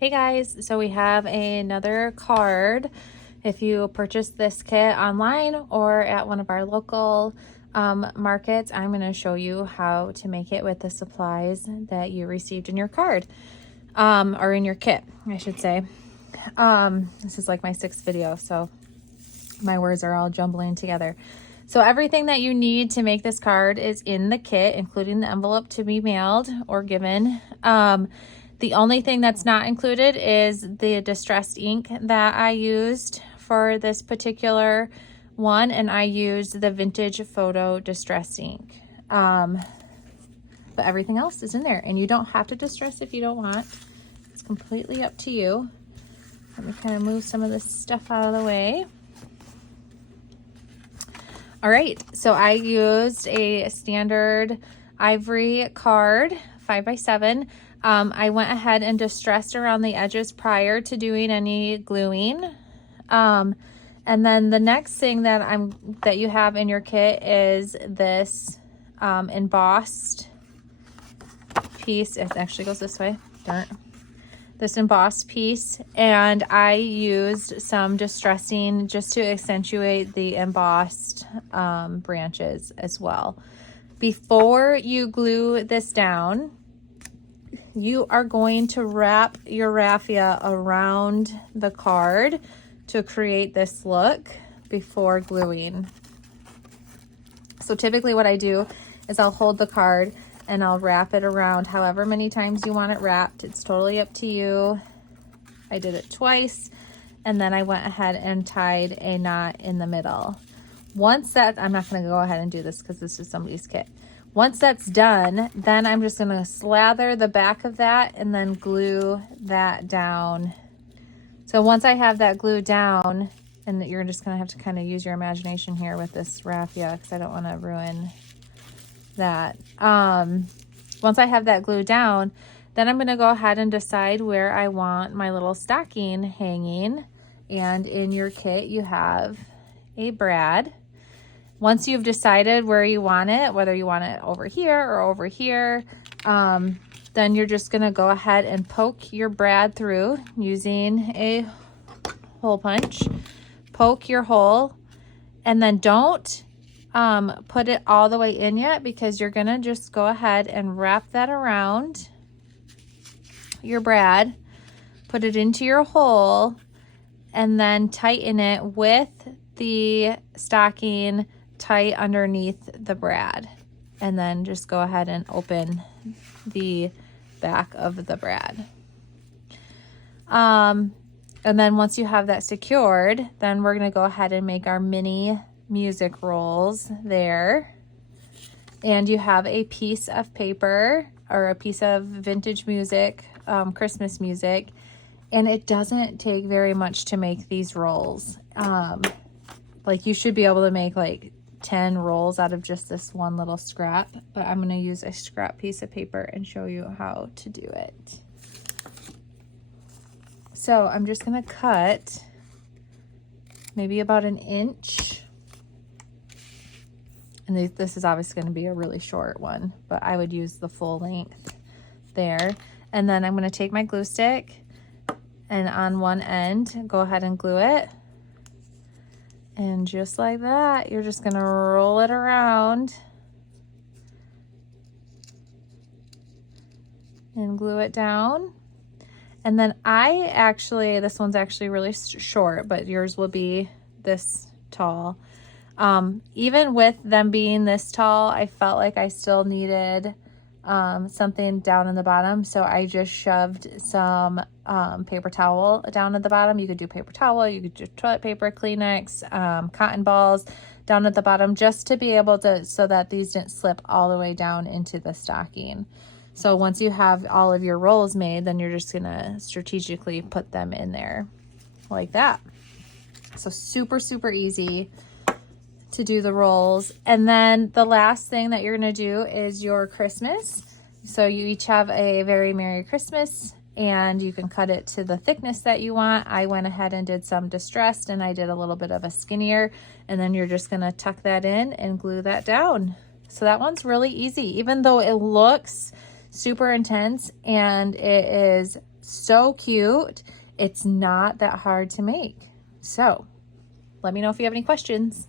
Hey guys, so we have another card. If you purchase this kit online or at one of our local markets, I'm going to show you how to make it with the supplies that you received in your card, or in your kit, I should say. This is like my 6th video, so my words are all jumbling together. So everything that you need to make this card is in the kit, including the envelope to be mailed or given. The only thing that's not included is the distressed ink that I used for this particular one, and I used the Vintage Photo Distress ink. But everything else is in there, and you don't have to distress if you don't want. It's completely up to you. Let me kind of move some of this stuff out of the way. All right, so I used a standard ivory card, 5x7. I went ahead and distressed around the edges prior to doing any gluing. And then the next thing that you have in your kit is this embossed piece. It actually goes this way. Darn. This embossed piece, and I used some distressing just to accentuate the embossed branches as well. Before you glue this down, you are going to wrap your raffia around the card to create this look before gluing. So typically what I do is I'll hold the card and I'll wrap it around however many times you want it wrapped. It's totally up to you. I did it twice, and then I went ahead and tied a knot in the middle. Once that, I'm not gonna go ahead and do this because this is somebody's kit. Once that's done, then I'm just gonna slather the back of that and then glue that down. So once I have that glued down, and you're just gonna have to kind of use your imagination here with this raffia because I don't wanna ruin that. Once I have that glued down, then I'm going to go ahead and decide where I want my little stocking hanging. And in your kit, you have a brad. Once you've decided where you want it, whether you want it over here or over here, then you're just going to go ahead and poke your brad through using a hole punch. Poke your hole, and then don't put it all the way in yet, because you're gonna just go ahead and wrap that around your brad, put it into your hole, and then tighten it with the stocking tight underneath the brad, and then just go ahead and open the back of the brad. And then once you have that secured, then we're gonna go ahead and make our mini music rolls there. And you have a piece of paper or a piece of vintage music, Christmas music, and it doesn't take very much to make these rolls. Like, you should be able to make like 10 rolls out of just this one little scrap, but I'm going to use a scrap piece of paper and show you how to do it. So I'm just going to cut maybe about 1 inch. And this is obviously going to be a really short one, but I would use the full length there. And then I'm going to take my glue stick, and on one end, go ahead and glue it. And just like that, you're just going to roll it around and glue it down. And then this one's actually really short, but yours will be this tall. Even with them being this tall, I felt like I still needed something down in the bottom. So I just shoved some paper towel down at the bottom. You could do paper towel, you could do toilet paper, Kleenex, cotton balls down at the bottom, just to be able to, so that these didn't slip all the way down into the stocking. So once you have all of your rolls made, then you're just gonna strategically put them in there like that. So super, super easy to do the rolls. And then the last thing that you're going to do is your Christmas. So you each have a very Merry Christmas, and you can cut it to the thickness that you want. I went ahead and did some distressed, and I did a little bit of a skinnier, and then you're just going to tuck that in and glue that down. So that one's really easy, even though it looks super intense and it is So cute. It's not that hard to make. So let me know if you have any questions.